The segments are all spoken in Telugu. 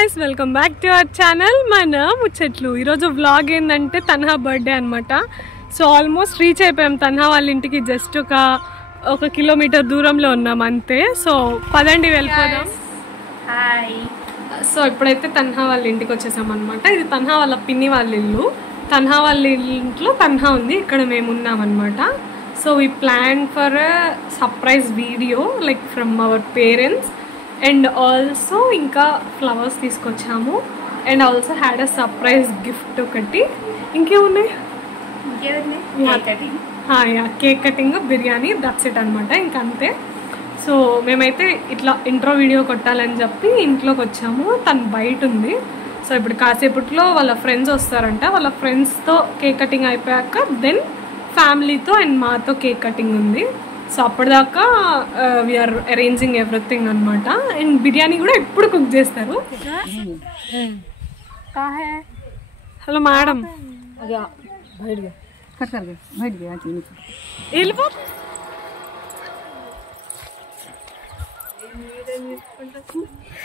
guys, welcome back to our channel. Mana muchetlu ee roju vlog endante Tanha birthday anamata. So almost reach ayipayam Tanha వాళ్ళ ఇంటికి just ఒక కిలోమీటర్ దూరంలో ఉన్నాం అంతే. సో పదండి వెళ్ళిపోదాం. హాయ్. సో ఇప్పుడైతే తన్హా వాళ్ళ ఇంటికి వచ్చేసాం అనమాట. ఇది తన్హా వాళ్ళ పిన్ని వాళ్ళ ఇల్లు. తన్హా వాళ్ళ ఇంట్లో తన్హా ఉంది, ఇక్కడ మేము ఉన్నాం అనమాట. So we plan for surprise video like from our parents and also ఇంకా ఫ్లవర్స్ తీసుకొచ్చాము and also had a surprise gift ఒకటి. ఇంకేమున్నాయి? Cake cutting, biryani, that's it అనమాట. ఇంకా అంతే. సో మేమైతే ఇట్లా ఇంట్రో వీడియో కొట్టాలని చెప్పి ఇంట్లోకి వచ్చాము. తను బయట ఉంది. సో ఇప్పుడు కాసేపట్లో వాళ్ళ ఫ్రెండ్స్ వస్తారంట. వాళ్ళ ఫ్రెండ్స్తో కేక్ కటింగ్ అయిపోయాక దెన్ ఫ్యామిలీతో అండ్ మాతో కేక్ కటింగ్ ఉంది. సో అప్పటిదాకా వీఆర్ అరేంజింగ్ ఎవ్రీథింగ్ అనమాట. అండ్ బిర్యానీ కూడా ఎప్పుడు కుక్ చేస్తారు. హలో మేడం, వెళ్ళిపో.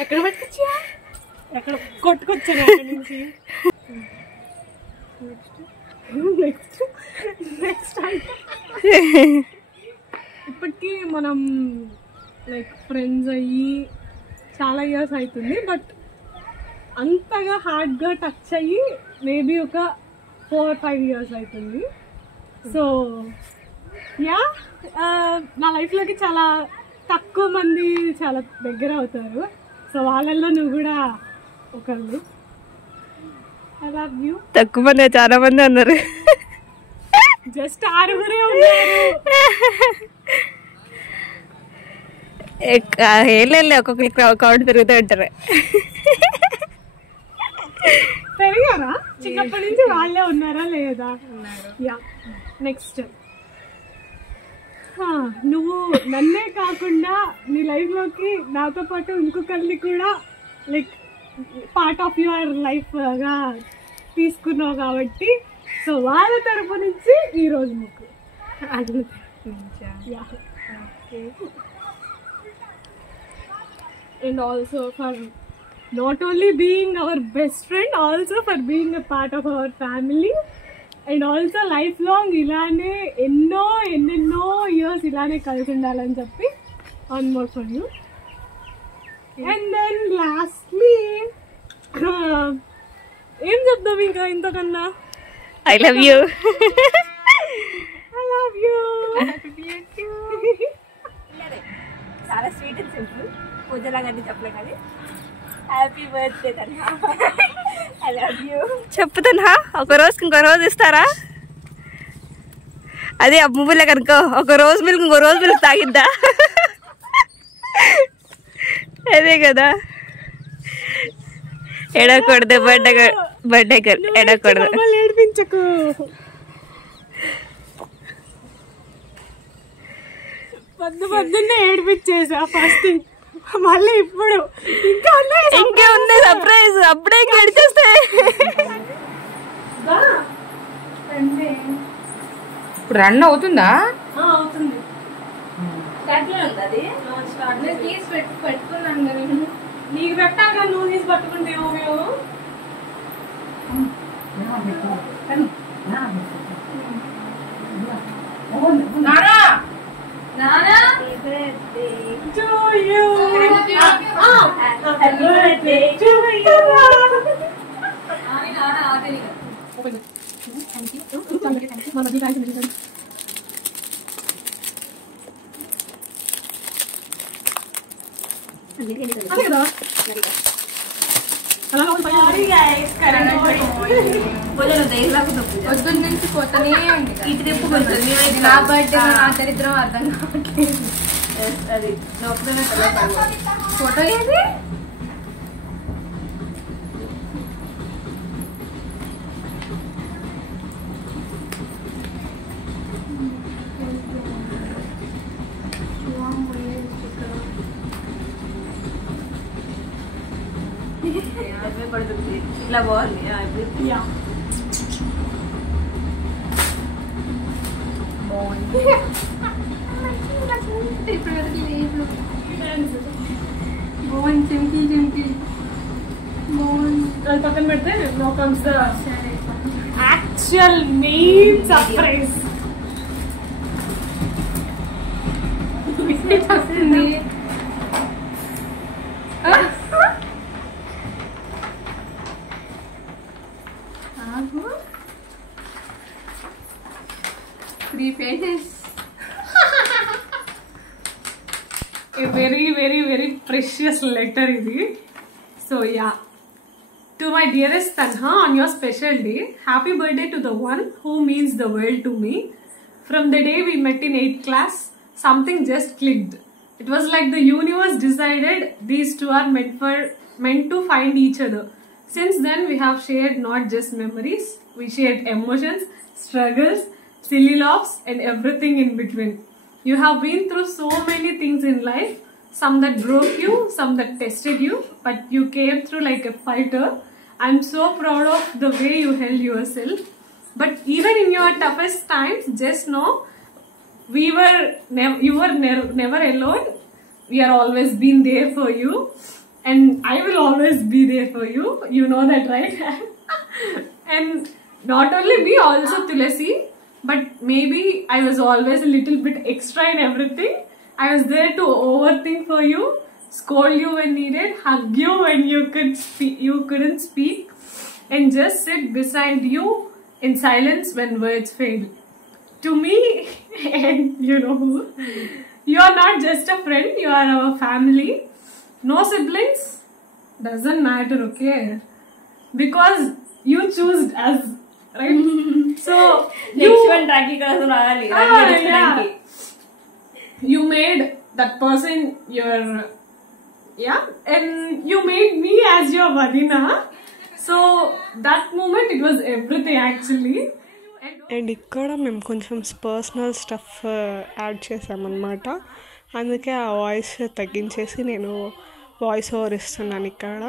ఎక్కడ పట్టుకొచ్చా? ఎక్కడ కొట్టుకొచ్చాను అక్కడి నుంచి. నెక్స్ట్ ఇప్పటికీ మనం లైక్ ఫ్రెండ్స్ అయ్యి చాలా ఇయర్స్ అవుతుంది. బట్ అంతగా హార్డ్గా టచ్ అయ్యి మేబీ ఒక 4-5 years అవుతుంది. సో యా, నా లైఫ్లోకి చాలా తక్కువ మంది చాలా దగ్గర అవుతారు. సో వాళ్ళల్లో నువ్వు కూడా ఒకళ్ళు. I love you. తక్కువ మంది, చాలా మంది అన్నారు. జస్ట్ 6 ఉన్నారు. ఒక్కొక్కరికి అకౌంట్ పెరుగుతూ ఉంటారు. పెరిగారా? చిన్నప్పటి నుంచి వాళ్ళే ఉన్నారా లేదా? యా. నెక్స్ట్, నువ్వు నన్నే కాకుండా నీ లైఫ్లోకి నాతో పాటు ఇంకొకరిని కూడా లైక్ పార్ట్ ఆఫ్ యువర్ లైఫ్గా తీసుకున్నావు కాబట్టి సో వాళ్ళ తరపు నుంచి ఈరోజు మీకు and also for not only being our best friend, also for being a part of our family and also lifelong ilane ఎన్నెన్నో years ilane కలిసి ఉండాలని చెప్పి one more for you. And then lastly ఏం చెప్దాం ఇంకా ఇంతకన్నా? I love you. I love you. చాలా స్వీట్ అండ్ సింపుల్. పూజలాగా చెప్పలే కానీ happy birthday Tanha. I love you. చెప్పు తన్హా, ఒక రోజుకి ఇంకో రోజు ఇస్తారా? అదే ఆ మూవీలో కనుక ఒక రోజు మిల్క్ ఇంకో రోజు మిల్క్ తాగిద్దా? అదే కదా. ఎడకూడదు బర్త్డే గర్ల్, ఎడకూడదు. ఏడిపించకు. పొద్దున్నే ఏడిపించేసా ఫస్ట్, మళ్ళీ ఇప్పుడు ఇంకా ఉంది సర్ప్రైజ్. అప్పుడే గడిచేస్తే ఇప్పుడు రన్ అవుతుందా? అవుతుంది. పెట్టుకున్నాను. నీకు పెట్టాక నువ్వు తీసి పట్టుకుంటేమో మేము. పొద్దున్న నుంచి పోతానే ఉంది ఈ ట్రిప్. కొంచెం నా బర్త్డే నా దరిద్రం అర్థం కావట్లేదు. అది ఫోటో ఏది? ఇట్లా బాగుంది. ఇప్పుడు चमकी चमकी అది పక్కన పెడితే now comes the actual main surprise. Three pages. A very very very precious letter idi. So yeah, to my dearest Tanha, on your special day, happy birthday to the one who means the world to me. From the day we met in 8th class, something just clicked. It was like the universe decided these two are meant to find each other. Since then we have shared not just memories, we shared emotions, struggles, silly laughs and everything in between. You have been through so many things in life, some that broke you, some that tested you, but you came through like a fighter. I'm so proud of the way you held yourself. But even in your toughest times, just know you were never alone. We are always been there for you, and I will always be there for you. You know that, right? And not only me, also Tulasi. But maybe I was always a little bit extra in everything. I was there to overthink for you, scold you when needed, hug you when you couldn't speak, and just sit beside you in silence when words failed. To me, and you know who, you are not just a friend, you are our family. No siblings, doesn't matter, okay? Because you choose us, right? So Next one Raki kaso ragali. yeah. You made that person your and you made me as your Vadina. So that moment it was everything actually. And ఇక్కడ మేము కొంచెం పర్సనల్ స్టఫ్ యాడ్ చేసామన్నమాట. అందుకే ఆ వాయిస్ తగ్గించేసి నేను వాయిస్ ఓవర్ ఇస్తున్నాను ఇక్కడ.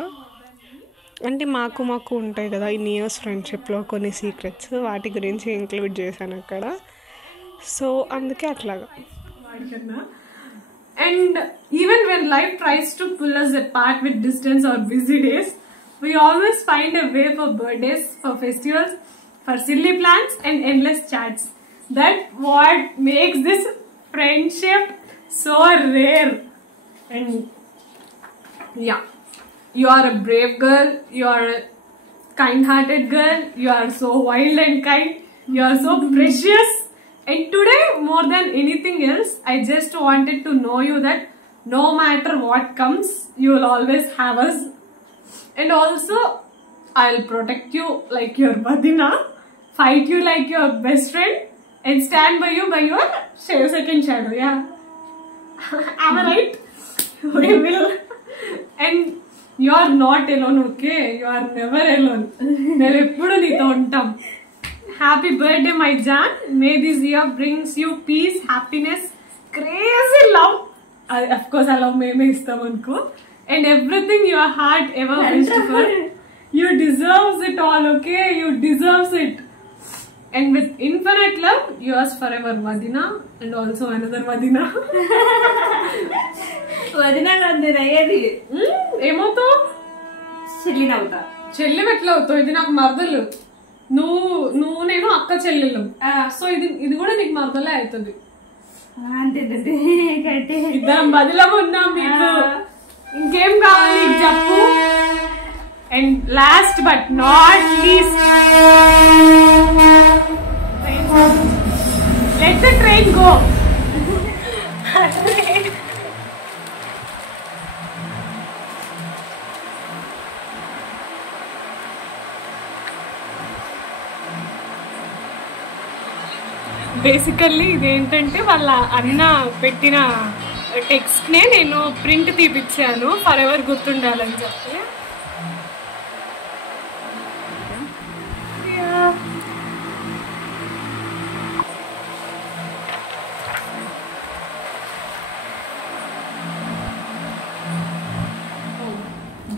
అంటే మాకు ఉంటాయి కదా ఇన్ ఇయర్స్ ఫ్రెండ్షిప్లో కొన్ని సీక్రెట్స్, వాటి గురించి ఇంక్లూడ్ చేశాను అక్కడ. సో అందుకే అట్లాగా. And even when life tries to pull us apart with distance or busy days, we always find a way for birthdays, for festivals, for silly plans and endless chats. That's what makes this friendship so rare. And yeah, you are a brave girl, you are a kind-hearted girl, you are so wild and kind, you are so precious. And today, more than anything else, I just wanted to know you that no matter what comes, you will always have us. And also, I'll protect you like your Vadina, fight you like your best friend, and stand by you by your second shadow, yeah. Am I right? We will. And you are not alone, okay? You are never alone. మేము ఎప్పుడు నీతో ఉంటాం. Happy birthday, my Jan. May this year brings you peace, happiness, crazy love. Of course, I love me istam anko. And everything your heart ever wished for. You deserve it all, okay? You deserve it. And with infinite love, yours forever, Vadina. And also another Vadina. వదిన కాదు అయ్యేది. ఏమవుతావు? చెల్లి నవ్వుతా. చెల్లి ఎట్లా అవుతావు? ఇది నాకు మరదలు. నువ్వు నేను అక్క చెల్లెలు. సో ఇది కూడా నీకు మరదలే అవుతుంది. అంతే ఇద్దరం బదిలో ఉన్నాం మీకు. ఇంకేం కావాలి నీకు చెప్పు. And last but not least, let the train go. Basically ఇదేంటంటే వాళ్ళ అన్న పెట్టిన టెక్స్ట్నే నేను ప్రింట్ తీపిచ్చాను ఫర్ ఎవర్ గుర్తుండాలని చెప్పి.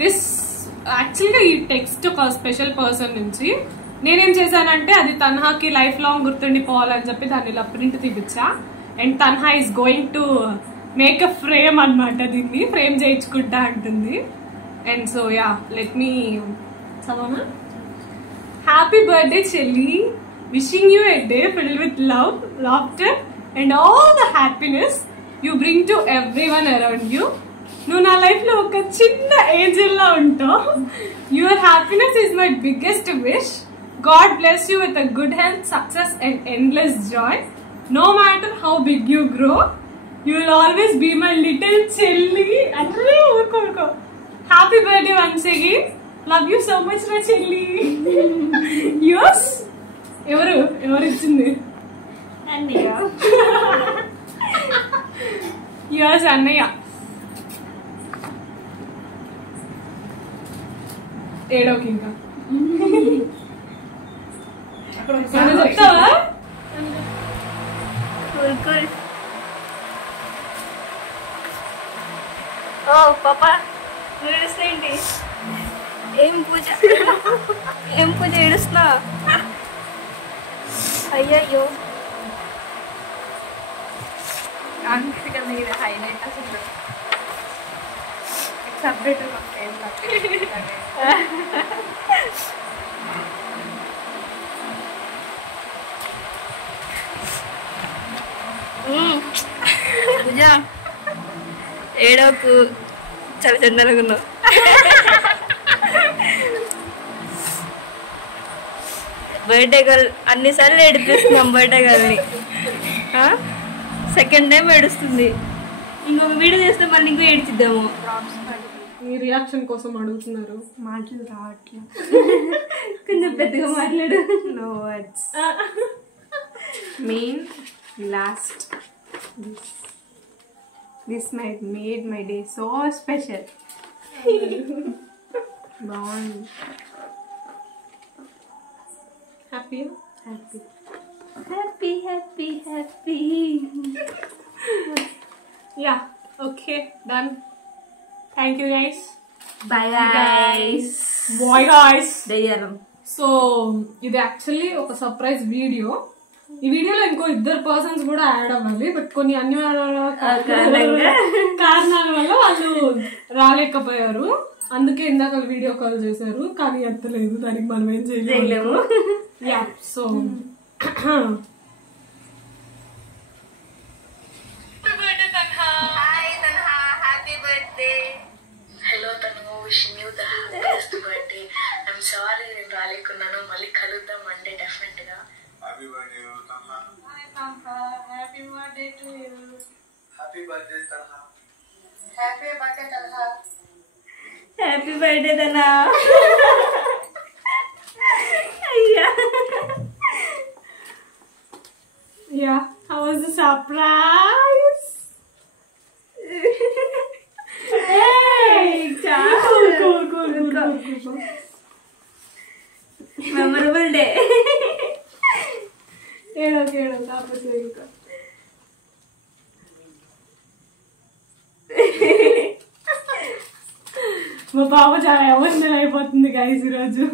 దిస్ యాక్చువల్గా ఈ టెక్స్ట్ ఒక స్పెషల్ పర్సన్ నుంచి నేనేం చేశానంటే అది తన్హాకి లైఫ్ లాంగ్ గుర్తుండిపోవాలని చెప్పి దాన్ని ఇలా ప్రింట్ తీపిచ్చా. And Tanha is going to make a frame అనమాట. దీన్ని ఫ్రేమ్ చేయించుకుంటా అంటుంది. And so yeah, let me Savana? Happy birthday, Chelli. Wishing you a day filled with love, laughter, and all the happiness you bring to everyone around you. నువ్వు నా లైఫ్లో ఒక చిన్న ఏంజెల్లా ఉంటావు. Your happiness is my biggest wish. God bless you with a good health, success and endless joy. No matter how big you grow, you will always be my little చెల్లి. అంటే ఊరుకో. Happy birthday once again. Love you so much నా చెల్లి. యూస్ ఎవరు ఇచ్చింది? అన్నయ్య. యూస్ అన్నయ్య. ఏడోకి ఇంకా చెప్తావా? ఓ పాపా ఏడుస్తాయండి. ఏం పూజ ఏడుస్తున్నా? అయ్యయ్యో అందుకే మీరు హైలైట్ అసలు సపరేట్ పూజ ఏడోకు చాలా చందనగా ఉన్నావు. బర్త్డే గర్ల్ అన్నిసార్లు ఏడిపిస్తున్నాం. బర్త్డే గర్ల్ని సెకండ్ టైం ఏడుస్తుంది. ఇంకొక వీడియో చేస్తే మళ్ళీ ఇంకో ఏడ్చిద్దాము. మీ రియాక్షన్ కోసం అడుగుతున్నారు. మాటలు రావట్లేదు, కొంచెం పెద్దగా మాట్లాడు. No words. Main last this made my day so special. బాగుంది. Happy happy happy happy happy. Yeah okay done. Thank you guys. Bye guys. Bye guys. దయ్యాలం. సో ఇది యాక్చువల్లీ ఒక సర్ప్రైజ్ వీడియో. ఈ వీడియోలో ఇంకో 2 పర్సన్స్ కూడా యాడ్ అవ్వాలి, బట్ కొన్ని అనివార్య కారణాల వల్ల వాళ్ళు రాలేకపోయారు. అందుకే ఇందాక వీడియో కాల్ చేశారు, కానీ ఎత్తలేదు. దానికి మనం ఏం చేయలేము. యా సో హలో తను, wishing you the happiest birthday. I'm sorry నేను రాలేకున్నాను. మళ్ళీ కలుద్దాం మండే డెఫినెట్ గా. Happy birthday Tanha. Hi Tanha. Happy birthday to you. Happy birthday Tanha. Happy birthday Tanha. Happy birthday Tana. అయ్యా. Yeah how was the surprise? Memorable day. ఏడో కాకపోతే ఇంకా మా పాప చాలా ఎమోషనల్ అయిపోతుంది గైస్ ఈరోజు.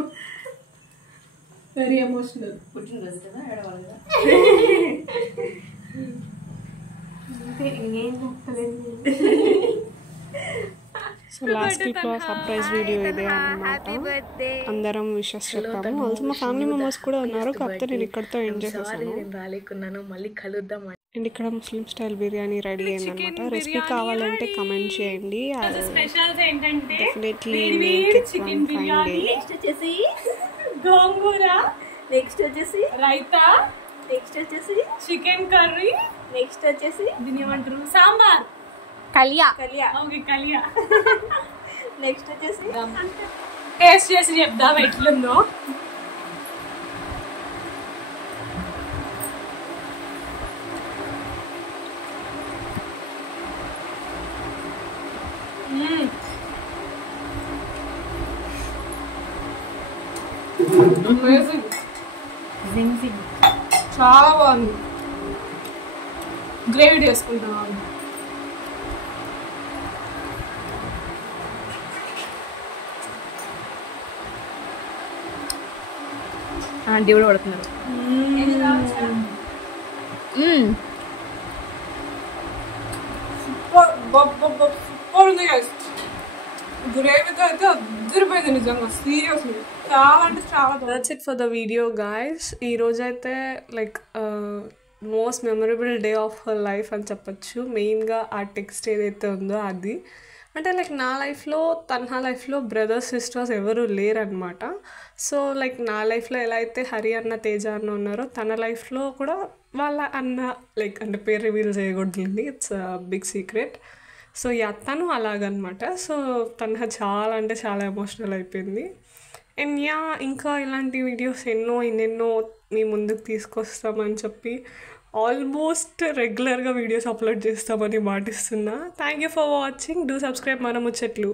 Very emotional. పుట్టినరోజు కదా, ఏడవాలి కదా. ఇంకేం చెప్పలేదు. సో లాస్ట్ క్లిప్లో సర్ప్రైజ్ వీడియో ఇదే అన్నమాట. అందరం విషెస్ చెప్పాము. ఆల్సో మా ఫ్యామిలీ మెంబర్స్ కూడా ఉన్నారు, కాకపోతే నేను ఇక్కడతో ఎంజాయ్ చేశాను. రాలేకున్నాను, మళ్ళీ కలుద్దాం. అండ్ ఇక్కడ ముస్లిం స్టైల్ బిర్యానీ రెడీ అయిందనమాట. రెసిపీ కావాలంటే కమెంట్ చేయండి. స్పెషల్స్ ఏంటంటే definitely make it one fine day. Next వచ్చేసి గోంగూర, నెక్స్ట్ వచ్చేసి రైతా, నెక్స్ట్ వచ్చేసి చికెన్ కర్రీ, నెక్స్ట్ వచ్చేసి దీని ఏమంటారు, సాంబార్. కలియా. ఓకే కలియా. నెక్స్ట్ వచ్చేసి టేస్ట్ చేసి చెప్దాం ఎట్లుందో. చాలా బాగుంది. గ్రేవీ చేసుకుంటాం. ఆంటీ కూడా పడుతున్నారు. సూపర్ ఉంది గైస్. గ్రేవీతో అయితే అద్దరిపోయింది నిజంగా, సీరియస్లీ చాలా అంటే చాలా. That's it for the video guys. ఈరోజైతే like most memorable day of her life అని చెప్పచ్చు. మెయిన్గా ఆ టెక్స్ట్ ఏదైతే ఉందో అది, అంటే లైక్ నా లైఫ్లో తన లైఫ్లో బ్రదర్స్ సిస్టర్స్ ఎవరు లేరనమాట. సో లైక్ నా లైఫ్లో ఎలా అయితే హరి అన్న తేజ అన్న ఉన్నారో తన లైఫ్లో కూడా వాళ్ళ అన్న, లైక్ అంటే పేరు రివీల్ చేయకూడదు, ఇట్స్ బిగ్ సీక్రెట్. సో తను అలాగనమాట. సో తన చాలా అంటే చాలా ఎమోషనల్ అయిపోయింది. అండ్ ఇంకా ఇలాంటి వీడియోస్ ఎన్నెన్నో మీ ముందుకు తీసుకొస్తామని చెప్పి ఆల్మోస్ట్ రెగ్యులర్గా వీడియోస్ అప్లోడ్ చేస్తామని మాటిస్తున్నా. Thank you for watching. Do subscribe మన ముచ్చట్లు.